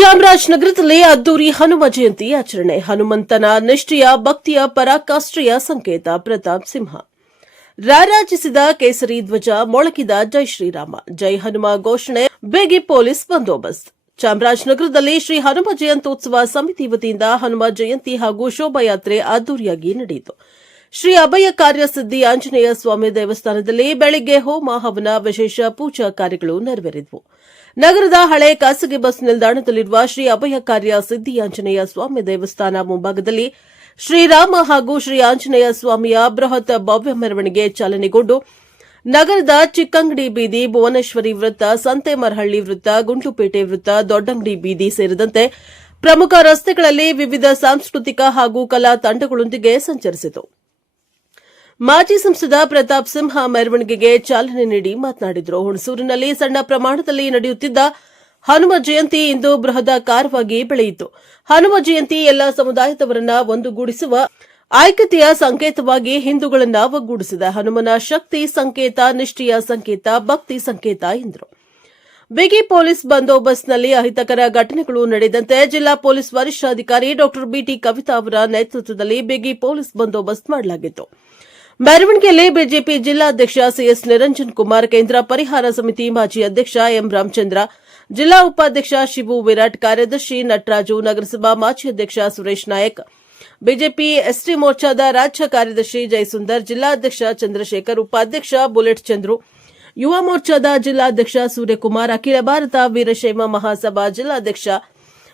ಚಾಮರಾಜನಗರದಲ್ಲಿ ಅದ್ದೂರಿ ಹನುಮ ಜಯಂತಿ ಆಚರಣೆ. ಹನುಮಂತನ ನಿಷ್ಠೆಯ ಭಕ್ತಿಯ ಪರಾಕಾಷ್ಠೆಯ ಸಂಕೇತ ಪ್ರತಾಪ್ ಸಿಂಹ. ರಾರಾಜಿಸಿದ ಕೇಸರಿ ಧ್ವಜ ಮೊಳಕಿದ ಜೈ ಶ್ರೀರಾಮ. ಜೈ ಹನುಮ ಘೋಷಣೆ, ಬೇಗಿ ಪೊಲೀಸ್ ಬಂದೋಬಸ್ತ್. ಚಾಮರಾಜನಗರದಲ್ಲಿ ಶ್ರೀ ಹನುಮ ಜಯಂತ್ಯೋತ್ಸವ ಸಮಿತಿ ವತಿಯಿಂದ ಹನುಮ ಜಯಂತಿ ಹಾಗೂ ಶೋಭಾಯಾತ್ರೆ ಅದ್ದೂರಿಯಾಗಿ ನಡೆಯಿತು. ಶ್ರೀ ಅಭಯ ಕಾರ್ಯಸಿದ್ಧಿ ಆಂಜನೇಯ ಸ್ವಾಮಿ ದೇವಸ್ಥಾನದಲ್ಲಿ ಬೆಳಗ್ಗೆ ಹೋಮ ಹವನ ವಿಶೇಷ ಪೂಜಾ ಕಾರ್ಯಗಳು ನೆರವೇರಿದವು. ನಗರದ ಹಳೆ ಖಾಸಗಿ ಬಸ್ ನಿಲ್ದಾಣದಲ್ಲಿರುವ ಶ್ರೀ ಅಭಯ ಕಾರ್ಯ ಸಿದ್ದಿ ಆಂಜನೇಯ ಸ್ವಾಮಿ ದೇವಸ್ಥಾನ ಮುಂಭಾಗದಲ್ಲಿ ಶ್ರೀರಾಮ ಹಾಗೂ ಶ್ರೀ ಆಂಜನೇಯ ಸ್ವಾಮಿಯ ಬೃಹತ್ ಭವ್ಯ ಮೆರವಣಿಗೆ ಚಾಲನೆಗೊಂಡು ನಗರದ ಚಿಕ್ಕಂಗಡಿ ಬೀದಿ, ಭುವನೇಶ್ವರಿ ವೃತ್ತ, ಸಂತೆಮರಹಳ್ಳಿ ವೃತ್ತ, ಗುಂಡ್ಲುಪೇಟೆ ವೃತ್ತ, ದೊಡ್ಡಂಗಡಿ ಬೀದಿ ಸೇರಿದಂತೆ ಪ್ರಮುಖ ರಸ್ತೆಗಳಲ್ಲಿ ವಿವಿಧ ಸಾಂಸ್ಕೃತಿಕ ಹಾಗೂ ಕಲಾ ತಂಡಗಳೊಂದಿಗೆ ಸಂಚರಿಸಿತು. ಮಾಜಿ ಸಂಸದ ಪ್ರತಾಪ್ ಸಿಂಹ ಮೆರವಣಿಗೆಗೆ ಚಾಲನೆ ನೀಡಿ ಮಾತನಾಡಿದರು. ಹುಣಸೂರಿನಲ್ಲಿ ಸಣ್ಣ ಪ್ರಮಾಣದಲ್ಲಿ ನಡೆಯುತ್ತಿದ್ದ ಹನುಮ ಜಯಂತಿ ಇಂದು ಬೃಹದಾಕಾರವಾಗಿ ಬೆಳೆಯಿತು. ಹನುಮ ಜಯಂತಿ ಎಲ್ಲ ಸಮುದಾಯದವರನ್ನ ಒಂದುಗೂಡಿಸುವ ಐಕ್ಯತೆಯ ಸಂಕೇತವಾಗಿ ಹಿಂದೂಗಳನ್ನ ಒಗ್ಗೂಡಿಸಿದೆ. ಹನುಮನ ಶಕ್ತಿ ಸಂಕೇತ, ನಿಷ್ಠೆಯ ಸಂಕೇತ, ಭಕ್ತಿ ಸಂಕೇತ ಎಂದರು. ಬಿಗಿ ಪೊಲೀಸ್ ಬಂದೋಬಸ್ತ್ನಲ್ಲಿ ಅಹಿತಕರ ಘಟನೆಗಳು ನಡೆದಂತೆ ಜಿಲ್ಲಾ ಪೊಲೀಸ್ ವರಿಷ್ಠಾಧಿಕಾರಿ ಡಾ ಬಿಟಿ ಕವಿತಾ ಅವರ ನೇತೃತ್ವದಲ್ಲಿ ಬಿಗಿ ಪೊಲೀಸ್ ಬಂದೋಬಸ್ತ್ ಮಾಡಲಾಗಿತ್ತು. ಮೆರವಣಿಗೆಯಲ್ಲಿ ಬಿಜೆಪಿ ಜಿಲ್ಲಾಧ್ಯಕ್ಷ ಸಿಎಸ್ ನಿರಂಜನ್ ಕುಮಾರ್, ಕೇಂದ್ರ ಪರಿಹಾರ ಸಮಿತಿ ಮಾಜಿ ಅಧ್ಯಕ್ಷ ಎಂ ರಾಮಚಂದ್ರ, ಜಿಲ್ಲಾ ಉಪಾಧ್ಯಕ್ಷ ಶಿವು ವಿರಾಟ್, ಕಾರ್ಯದರ್ಶಿ ನಟರಾಜು, ನಗರಸಭಾ ಮಾಜಿ ಅಧ್ಯಕ್ಷ ಸುರೇಶ್ ನಾಯಕ್, ಬಿಜೆಪಿ ಎಸ್ಟಿ ಮೋರ್ಚಾದ ರಾಜ್ಯ ಕಾರ್ಯದರ್ಶಿ ಜಯಸುಂದರ್, ಜಿಲ್ಲಾಧ್ಯಕ್ಷ ಚಂದ್ರಶೇಖರ್, ಉಪಾಧ್ಯಕ್ಷ ಬುಲೆಟ್ ಚಂದ್ರು, ಯುವ ಮೋರ್ಚಾದ ಜಿಲ್ಲಾಧ್ಯಕ್ಷ ಸೂರ್ಯಕುಮಾರ್, ಅಖಿಲ ಭಾರತ ವೀರಶೈವ ಮಹಾಸಭಾ ಜಿಲ್ಲಾಧ್ಯಕ್ಷ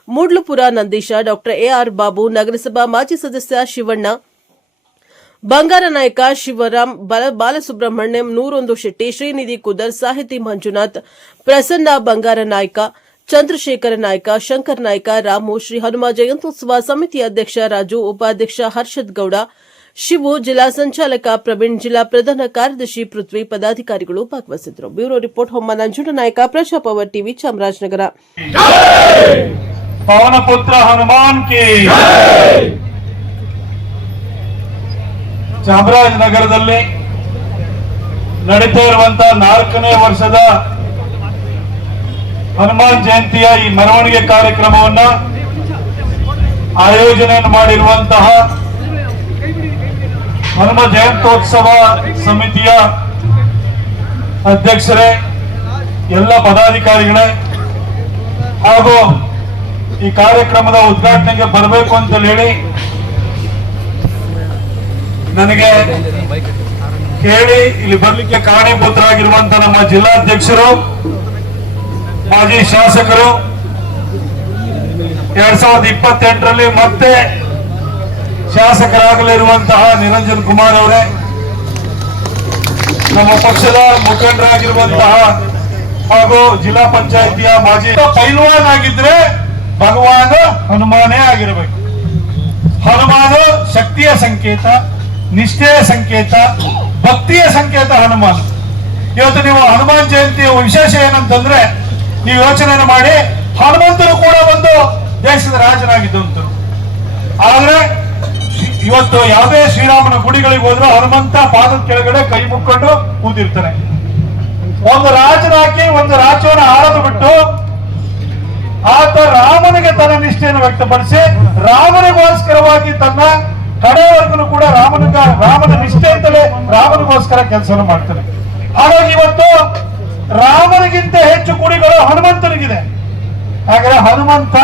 ಮೂಡ್ಲುಪುರ ನಂದೀಶ ಡಾ ಎಆರ್ ಬಾಬು, ನಗರಸಭಾ ಮಾಜಿ ಸದಸ್ಯ ಶಿವಣ್ಣ ಬಂಗಾರ ನಾಯಕ ಶಿವರಾಮ್ ಬಲ- ಬಾಲಸುಬ್ರಹ್ಮಣ್ಯಂ ನೂರೊಂದು ಶೆಟ್ಟಿ ಶ್ರೀನಿಧಿ ಕುದರ್ ಸಾಹಿತಿ ಮಂಜುನಾಥ್ ಪ್ರಸನ್ನ ಬಂಗಾರ ನಾಯ್ಕ, ಚಂದ್ರಶೇಖರ ನಾಯ್ಕ, ಶಂಕರ್ ನಾಯ್ಕ, ರಾಮು, ಶ್ರೀ ಹನುಮ ಜಯಂತ್ಯೋತ್ಸವ ಸಮಿತಿ ಅಧ್ಯಕ್ಷ ರಾಜು, ಉಪಾಧ್ಯಕ್ಷ ಹರ್ಷದ್ ಗೌಡ, ಶಿವು ಜಿಲ್ಲಾ ಸಂಚಾಲಕ ಪ್ರವೀಣ್, ಜಿಲ್ಲಾ ಪ್ರಧಾನ ಕಾರ್ಯದರ್ಶಿ ಪೃಥ್ವಿ ಪದಾಧಿಕಾರಿಗಳು ಭಾಗವಹಿಸಿದ್ದರು. ಬ್ಯೂರೋ ರಿಪೋರ್ಟ್ ಹೊಮ್ಮ ನಂಜುಂಡನಾಯಕ ಪ್ರಜಾಪವರ್ ಟಿವಿ ಚಾಮರಾಜನಗರ. ಚಾಮರಾಜನಗರದಲ್ಲಿ ನಡೀತಾ ಇರುವಂತಹ ನಾಲ್ಕನೇ ವರ್ಷದ ಹನುಮಾನ್ ಜಯಂತಿಯ ಈ ಮೆರವಣಿಗೆ ಕಾರ್ಯಕ್ರಮವನ್ನ ಆಯೋಜನೆಯನ್ನು ಮಾಡಿರುವಂತಹ ಹನುಮ ಜಯಂತ್ಯೋತ್ಸವ ಸಮಿತಿಯ ಅಧ್ಯಕ್ಷರೇ, ಎಲ್ಲ ಪದಾಧಿಕಾರಿಗಳೇ, ಹಾಗೂ ಈ ಕಾರ್ಯಕ್ರಮದ ಉದ್ಘಾಟನೆಗೆ ಬರಬೇಕು ಅಂತ ಹೇಳಿ ನನಗೆ ಕೇಳಿ ಇಲ್ಲಿ ಬರ್ಲಿಕ್ಕೆ ಕಾರಣೀಭೂತರಾಗಿರುವಂತ ನಮ್ಮ ಜಿಲ್ಲಾಧ್ಯಕ್ಷರು, ಮಾಜಿ ಶಾಸಕರು. ಎರಡ್ ಸಾವಿರದ ಇಪ್ಪತ್ತೆಂಟರಲ್ಲಿ ಮತ್ತೆ ಶಾಸಕರಾಗಲಿರುವಂತಹ ನಿರಂಜನ್ ಕುಮಾರ್ ಅವರೇ, ನಮ್ಮ ಪಕ್ಷದ ಮುಖಂಡರಾಗಿರುವಂತಹ ಹಾಗೂ ಜಿಲ್ಲಾ ಪಂಚಾಯತಿಯ ಮಾಜಿ ಪೈಲ್ವಾನ್ ಆಗಿದ್ರೆ ಭಗವಾನ್ ಹನುಮಾನೇ ಆಗಿರಬೇಕು. ಹನುಮಾನ ಶಕ್ತಿಯ ಸಂಕೇತ. ನಿಷ್ಠೆಯ ಸಂಕೇತ, ಭಕ್ತಿಯ ಸಂಕೇತ ಹನುಮಾನ್. ಇವತ್ತು ನೀವು ಹನುಮಾನ್ ಜಯಂತಿಯ ವಿಶೇಷ ಏನಂತಂದ್ರೆ, ನೀವು ಯೋಚನೆ ಮಾಡಿ, ಹನುಮಂತರು ಕೂಡ ಒಂದು ದೇಶದ ರಾಜನಾಗಿದ್ದಂತ ಆದ್ರೆ, ಇವತ್ತು ಯಾವುದೇ ಶ್ರೀರಾಮನ ಗುಡಿಗಳಿಗೆ ಹೋದ್ರೂ ಹನುಮಂತ ಪಾದದ ಕೆಳಗಡೆ ಕೈ ಮುಕ್ಕೊಂಡು ಕೂತಿರ್ತಾನೆ ಒಂದು ರಾಜನಾಗಿ ಒಂದು ರಾಜ್ಯವನ್ನು ಆಳದು ಬಿಟ್ಟು, ಆತ ರಾಮನಿಗೆ ತನ್ನ ನಿಷ್ಠೆಯನ್ನು ವ್ಯಕ್ತಪಡಿಸಿ, ರಾಮನಿಗೋಸ್ಕರವಾಗಿ ತನ್ನ ಕಡೆಯವರೆಗೂ ಕೂಡ ರಾಮನಿಗ ರಾಮನ ನಿಷ್ಠೆ ಅಂತಲೇ ರಾಮನಿಗೋಸ್ಕರ ಕೆಲಸವನ್ನು ಮಾಡ್ತಾನೆ. ಹಾಗಾಗಿ ಇವತ್ತು ರಾಮನಿಗಿಂತ ಹೆಚ್ಚು ಕುಡಿಗಳು ಹನುಮಂತನಿಗಿದೆ. ಹಾಗಾದ್ರೆ ಹನುಮಂತ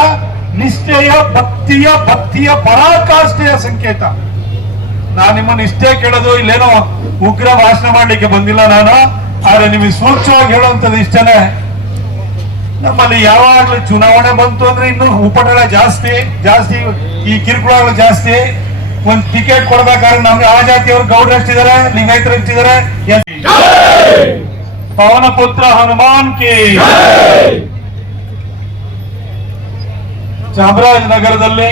ನಿಷ್ಠೆಯ, ಭಕ್ತಿಯ ಭಕ್ತಿಯ ಪರಾಕಾಷ್ಠೆಯ ಸಂಕೇತ. ನಾನು ನಿಮ್ಮ ನಿಷ್ಠೆ ಕೇಳೋದು ಇಲ್ಲೇನೋ ಉಗ್ರ ಭಾಷಣ ಮಾಡ್ಲಿಕ್ಕೆ ಬಂದಿಲ್ಲ ನಾನು, ಆದ್ರೆ ನಿಮಗೆ ಸೂಕ್ಷ್ಮವಾಗಿ ಹೇಳುವಂತದ್ದು ಇಷ್ಟನೇ. ನಮ್ಮಲ್ಲಿ ಯಾವಾಗ್ಲೂ ಚುನಾವಣೆ ಬಂತು ಅಂದ್ರೆ ಇನ್ನು ಉಪಟಳ ಜಾಸ್ತಿ ಜಾಸ್ತಿ ಈ ಕಿರುಕುಳಗಳು ಜಾಸ್ತಿ. ಒಂದ್ ಟಿಕೆಟ್ ಕೊಡ್ಬೇಕಾದ್ರೆ ನಮ್ಗೆ ಆ ಜಾತಿಯವರು ಗೌಡ್ರು ಎಷ್ಟಿದ್ದಾರೆ, ಲಿಂಗಾಯತರು ಎಷ್ಟಿದ್ದಾರೆ? ಪವನ ಪುತ್ರ ಹನುಮಾನ್ ಕಿ. ಚಾಮರಾಜನಗರದಲ್ಲಿ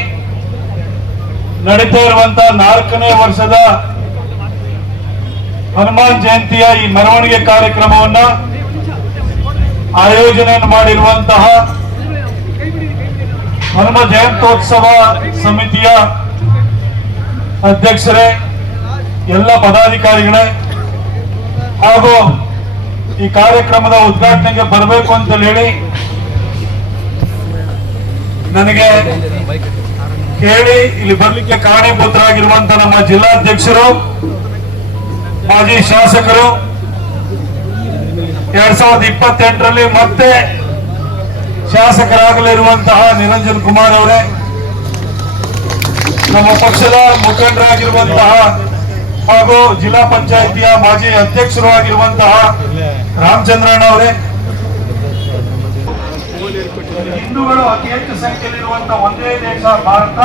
ನಡೀತಾ ಇರುವಂತ ನಾಲ್ಕನೇ ವರ್ಷದ ಹನುಮಾನ್ ಜಯಂತಿಯ ಈ ಮೆರವಣಿಗೆ ಕಾರ್ಯಕ್ರಮವನ್ನ ಆಯೋಜನೆಯನ್ನು ಮಾಡಿರುವಂತಹ ಹನುಮ ಜಯಂತ್ಯೋತ್ಸವ ಸಮಿತಿಯ ಅಧ್ಯಕ್ಷರೇ, ಎಲ್ಲ ಪದಾಧಿಕಾರಿಗಳೇ, ಹಾಗೂ ಈ ಕಾರ್ಯಕ್ರಮದ ಉದ್ಘಾಟನೆಗೆ ಬರಬೇಕು ಅಂತ ಹೇಳಿ, ನನಗೆ ಕೇಳಿ ಇಲ್ಲಿ ಬರ್ಲಿಕ್ಕೆ ಕಾರಣೀಭೂತರಾಗಿರುವಂತ ನಮ್ಮ ಜಿಲ್ಲಾಧ್ಯಕ್ಷರು, ಮಾಜಿ ಶಾಸಕರು, ಎರಡ್ ಸಾವಿರದ ಇಪ್ಪತ್ತೆಂಟರಲ್ಲಿ ಮತ್ತೆ ಶಾಸಕರಾಗಲಿರುವಂತಹ ನಿರಂಜನ್ ಕುಮಾರ್ ಅವರೇ ನಮ್ಮ ಪಕ್ಷದ ಮುಖಂಡರಾಗಿರುವಂತಹ ಹಾಗೂ ಜಿಲ್ಲಾ ಪಂಚಾಯಿತಿಯ ಮಾಜಿ ಅಧ್ಯಕ್ಷರು ಆಗಿರುವಂತಹ ರಾಮಚಂದ್ರಣ್ಣ ಅವರೇ, ಹಿಂದೂಗಳು ಅತಿ ಹೆಚ್ಚು ಸಂಖ್ಯೆಯಲ್ಲಿರುವಂತಹ ಒಂದೇ ದೇಶ ಭಾರತ.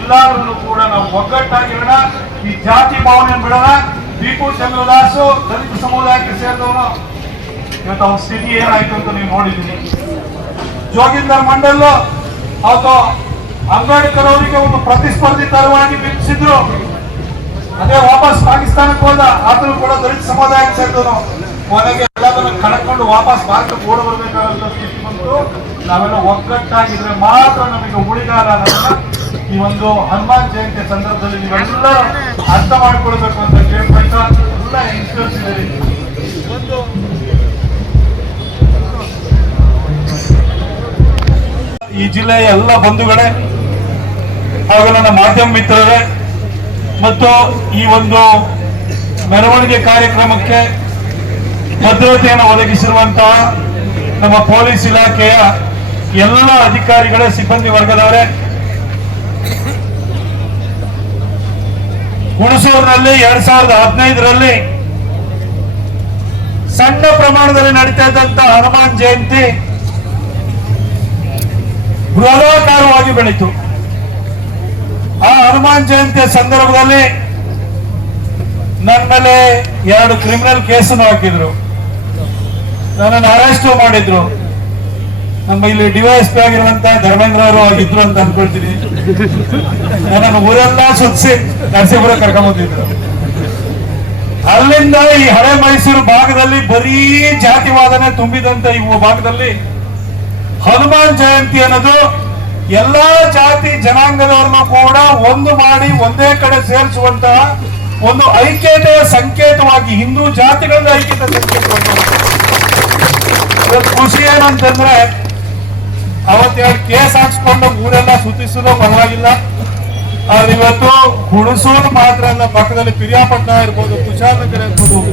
ಎಲ್ಲರೂ ಕೂಡ ನಾವು ಒಗ್ಗಟ್ಟಾಗಿರೋಣ. ಈ ಜಾತಿ ಭಾವನೆ ಬಿಡೋಣ. ದೀಪು ಚಂದ್ರದಾಸ್ ದಲಿತ ಸಮುದಾಯಕ್ಕೆ ಸೇರಿದವನು. ಇವತ್ತು ಅವ್ರ ಸ್ಥಿತಿ ಏನಾಯ್ತು ಅಂತ ನೀವು ನೋಡಿದ್ದೀನಿ ಜೋಗಿಂದರ್ ಮಂಡಲ್ ಅವತ್ತು ಅಂಬೇಡ್ಕರ್ ಅವರಿಗೆ ಒಂದು ಪ್ರತಿಸ್ಪರ್ಧಿ ತರವಾಗಿ ಬಿಂಬಿಸಿದ್ರು ಅದೇ ವಾಪಸ್ ಪಾಕಿಸ್ತಾನಕ್ಕೆ ಹೋದ, ಆತನು ಕೂಡ ದಲಿತ ಸಮುದಾಯಕ್ಕೆ ಸೇರಿದನು. ಕೊನೆಗೆ ಎಲ್ಲದನ್ನು ಕಳ್ಕೊಂಡು ವಾಪಸ್ ಭಾರತಕ್ಕೆ ಓಡ ಬರಬೇಕಾದ ಸ್ಥಿತಿ ಬಂತು. ನಾವೆಲ್ಲ ಒಗ್ಗಟ್ಟಾಗಿದ್ರೆ ಮಾತ್ರ ನಮಗೆ ಉಳಿಗಾಲ ಈ ಒಂದು ಹನುಮಾನ್ ಜಯಂತಿ ಸಂದರ್ಭದಲ್ಲಿ ನೀವೆಲ್ಲ ಅರ್ಥ ಮಾಡ್ಕೊಳ್ಬೇಕು ಅಂತ ಕೇಳ್ಬೇಕು ಎಲ್ಲ ಒಂದು ಈ ಜಿಲ್ಲೆಯ ಎಲ್ಲ ಬಂಧುಗಳೇ ಹಾಗೂ ನನ್ನ ಮಾಧ್ಯಮ ಮಿತ್ರರೇ, ಮತ್ತು ಈ ಒಂದು ಮೆರವಣಿಗೆ ಕಾರ್ಯಕ್ರಮಕ್ಕೆ ಭದ್ರತೆಯನ್ನು ಒದಗಿಸಿರುವಂತಹ ನಮ್ಮ ಪೊಲೀಸ್ ಇಲಾಖೆಯ ಎಲ್ಲ ಅಧಿಕಾರಿಗಳೇ, ಸಿಬ್ಬಂದಿ ವರ್ಗದವರೇ, ಹುಣಸೂರಿನಲ್ಲಿ ಎರಡ್ ಸಾವಿರದ ಹದಿನೈದರಲ್ಲಿ ಸಣ್ಣ ಪ್ರಮಾಣದಲ್ಲಿ ನಡೀತಾ ಇದ್ದಂತ ಹನುಮಾನ್ ಜಯಂತಿ ಬೃಹದಾಕಾರವಾಗಿ ಬೆಳೀತು. ಆ ಹನುಮಾನ್ ಜಯಂತಿಯ ಸಂದರ್ಭದಲ್ಲಿ ನನ್ನ ಮೇಲೆ ಎರಡು ಕ್ರಿಮಿನಲ್ ಕೇಸನ್ನು ಹಾಕಿದ್ರು. ನನ್ನನ್ನು ಅರೆಸ್ಟ್ ಮಾಡಿದ್ರು. ನಮ್ಮ ಇಲ್ಲಿ ಡಿವೈಎಸ್ ಪಿ ಆಗಿರುವಂತ ಧರ್ಮೇಂದ್ರ ಅವರು ಆಗಿದ್ರು ಅಂತ ಅನ್ಕೊಳ್ತೀನಿ. ನನ್ನನ್ನು ಊರೆಲ್ಲ ಸುತ್ತಿಸಿ ನರಸೀಪುರ ಕರ್ಕೊಂಬಂದಿದ್ರು ಅಲ್ಲಿಂದ ಈ ಹಳೆ ಮೈಸೂರು ಭಾಗದಲ್ಲಿ ಬರೀ ಜಾತಿವಾದನೆ ತುಂಬಿದಂತ ಈ ಭಾಗದಲ್ಲಿ ಹನುಮಾನ್ ಜಯಂತಿ ಅನ್ನೋದು ಎಲ್ಲಾ ಜಾತಿ ಜನಾಂಗದವರನ್ನು ಕೂಡ ಒಂದು ಮಾಡಿ ಒಂದೇ ಕಡೆ ಸೇರಿಸುವಂತಹ ಒಂದು ಐಕ್ಯತೆಯ ಸಂಕೇತವಾಗಿ ಹಿಂದೂ ಜಾತಿಗಳ ಐಕ್ಯತೆ ಸಂಕೇತವಾಗಿ ಖುಷಿ ಏನಂತಂದ್ರೆ ಅವತ್ತೆರಡು ಕೇಸ್ ಹಾಕ್ಸ್ಕೊಂಡು ಊರೆಲ್ಲ ಸುತ್ತಿಸೋದು ಪರವಾಗಿಲ್ಲ. ಆದ್ರೆ ಇವತ್ತು ಹುಣಸೂರು ಮಾತ್ರ ಅಲ್ಲ, ಪಕ್ಕದಲ್ಲಿ ಪಿರಿಯಾಪಟ್ಟಣ ಇರ್ಬೋದು ಕುಶಾಲನಗರ ಇರ್ಬೋದು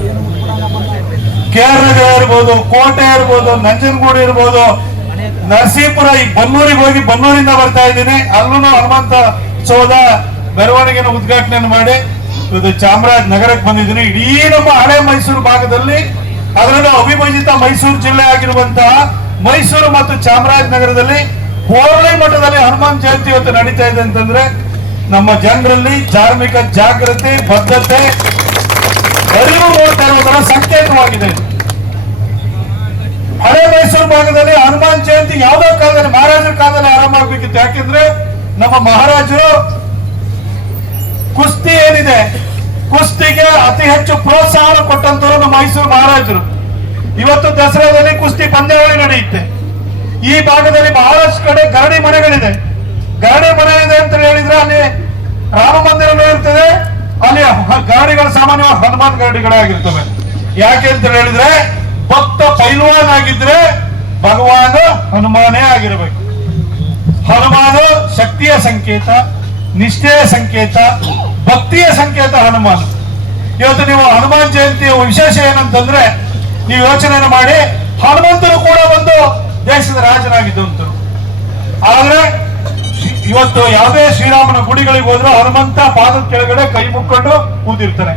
ಕೇರಳ ಇರ್ಬೋದು, ಕೋಟೆ ಇರ್ಬೋದು, ನಂಜನಗೂಡು ಇರ್ಬೋದು ನರಸೀಪುರ ಈ ಬನ್ನೂರಿಗೆ ಹೋಗಿ ಬನ್ನೂರಿಂದ ಬರ್ತಾ ಇದ್ದೀನಿ. ಅಲ್ಲೂ ಹನುಮಂತ ಸೌಧ ಮೆರವಣಿಗೆನ ಉದ್ಘಾಟನೆ ಮಾಡಿ ಇದು ಚಾಮರಾಜ ನಗರಕ್ಕೆ ಬಂದಿದ್ದೀನಿ. ಇಡೀ ನಮ್ಮ ಹಳೆ ಮೈಸೂರು ಭಾಗದಲ್ಲಿ, ಅದರಲ್ಲೂ ಅವಿಭಜಿತ ಮೈಸೂರು ಜಿಲ್ಲೆ ಆಗಿರುವಂತಹ ಮೈಸೂರು ಮತ್ತು ಚಾಮರಾಜನಗರದಲ್ಲಿ ಹೋರಳಿ ಮಠದಲ್ಲಿ ಹನುಮಾನ್ ಜಯಂತಿ ಇವತ್ತು ನಡೀತಾ ಇದೆ ಅಂತಂದ್ರೆ ನಮ್ಮ ಜನರಲ್ಲಿ ಧಾರ್ಮಿಕ ಜಾಗೃತಿ, ಬದ್ಧತೆ, ಅರಿವು ಮೂಡ್ತಾ ಇರುವುದರ ಸಂಕೇತವಾಗಿದೆ. ಮೈಸೂರು ಭಾಗದಲ್ಲಿ ಹನುಮಾನ್ ಜಯಂತಿ ಯಾವ್ದೋ ಕಾಲದಲ್ಲಿ, ಮಹಾರಾಜರ ಕಾಲದಲ್ಲಿ ಆರಂಭ ಆಗ್ಬೇಕಿತ್ತು. ಯಾಕೆಂದ್ರೆ ನಮ್ಮ ಮಹಾರಾಜರು ಕುಸ್ತಿ ಏನಿದೆ, ಕುಸ್ತಿಗೆ ಅತಿ ಹೆಚ್ಚು ಪ್ರೋತ್ಸಾಹ ಕೊಟ್ಟಂತವರು ನಮ್ಮ ಮೈಸೂರು ಮಹಾರಾಜರು. ಇವತ್ತು ದಸರಾದಲ್ಲಿ ಕುಸ್ತಿ ಪಂದ್ಯಾವಳಿ ನಡೆಯುತ್ತೆ. ಈ ಭಾಗದಲ್ಲಿ ಬಹಳಷ್ಟು ಕಡೆ ಗರಡಿ ಮನೆಗಳಿದೆ. ಗರಡಿ ಮನೆ ಇದೆ ಅಂತ ಹೇಳಿದ್ರೆ ಅಲ್ಲಿ ರಾಮ ಮಂದಿರ ಇರ್ತದೆ, ಅಲ್ಲಿ ಗರಡಿಗಳು ಸಾಮಾನ್ಯವಾಗಿ ಹನುಮಾನ್ ಗರಡಿಗಳೇ ಆಗಿರ್ತವೆ. ಯಾಕೆ ಅಂತ ಹೇಳಿದ್ರೆ, ಭಕ್ತ ಪೈಲ್ವಾನ್ ಆಗಿದ್ರೆ ಭಗವಾನ್ ಹನುಮಾನೇ ಆಗಿರಬೇಕು. ಹನುಮಾನ ಶಕ್ತಿಯ ಸಂಕೇತ, ನಿಷ್ಠೆಯ ಸಂಕೇತ, ಭಕ್ತಿಯ ಸಂಕೇತ ಹನುಮಾನ್. ಇವತ್ತು ನೀವು ಹನುಮಾನ್ ಜಯಂತಿಯ ವಿಶೇಷ ಏನಂತಂದ್ರೆ ನೀವು ಯೋಚನೆ ಮಾಡಿ ಹನುಮಂತರು ಕೂಡ ಒಂದು ದೇಶದ ರಾಜನಾಗಿದ್ದಂತರು ಆದ್ರೆ ಇವತ್ತು ಯಾವುದೇ ಶ್ರೀರಾಮನ ಗುಡಿಗಳಿಗೆ ಹೋದ್ರು ಹನುಮಂತ ಪಾದದ ಕೆಳಗಡೆ ಕೈ ಮುಕ್ಕೊಂಡು ಕೂತಿರ್ತಾರೆ.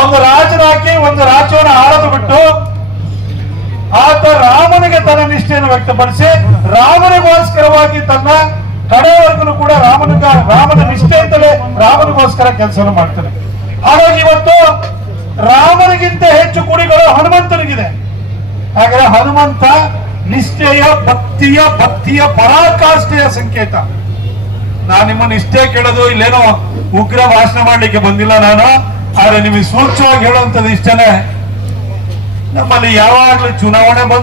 ಒಂದು ರಾಜನಾಕಿ ಒಂದು ರಾಜ್ಯವನ್ನು ಆಳದು ಬಿಟ್ಟು ಆತ ರಾಮನಿಗೆ ತನ್ನ ನಿಷ್ಠೆಯನ್ನು ವ್ಯಕ್ತಪಡಿಸಿ ರಾಮನಿಗೋಸ್ಕರವಾಗಿ ತನ್ನ ಕಡೆಯವರೆಗೂ ಕೂಡ ರಾಮನ ರಾಮನ ನಿಷ್ಠೆ ಅಂತಲೇ ರಾಮನಿಗೋಸ್ಕರ ಕೆಲಸವನ್ನು ಮಾಡ್ತಾನೆ. ಹಾಗಾಗಿ ಇವತ್ತು ರಾಮನಿಗಿಂತ ಹೆಚ್ಚು ಗುಡಿಗಳು ಹನುಮಂತನಿಗಿದೆ. ಹಾಗಾದ್ರೆ ಹನುಮಂತ ನಿಷ್ಠೆಯ ಭಕ್ತಿಯ ಭಕ್ತಿಯ ಪರಾಕಾಷ್ಠೆಯ ಸಂಕೇತ. ನಾನು ನಿಮ್ಮ ನಿಷ್ಠೆ ಕೇಳೋದು ಇಲ್ಲೇನೋ ಉಗ್ರ ಭಾಷಣ ಮಾಡ್ಲಿಕ್ಕೆ ಬಂದಿಲ್ಲ ನಾನು, ಆದ್ರೆ ನಿಮಗೆ ಸೂಕ್ಷ್ಮವಾಗಿ ಹೇಳುವಂತದ್ದು ಇಷ್ಟನೇ. ನಮ್ಮಲ್ಲಿ ಯಾವಾಗ್ಲೂ ಚುನಾವಣೆ ಬಂತು.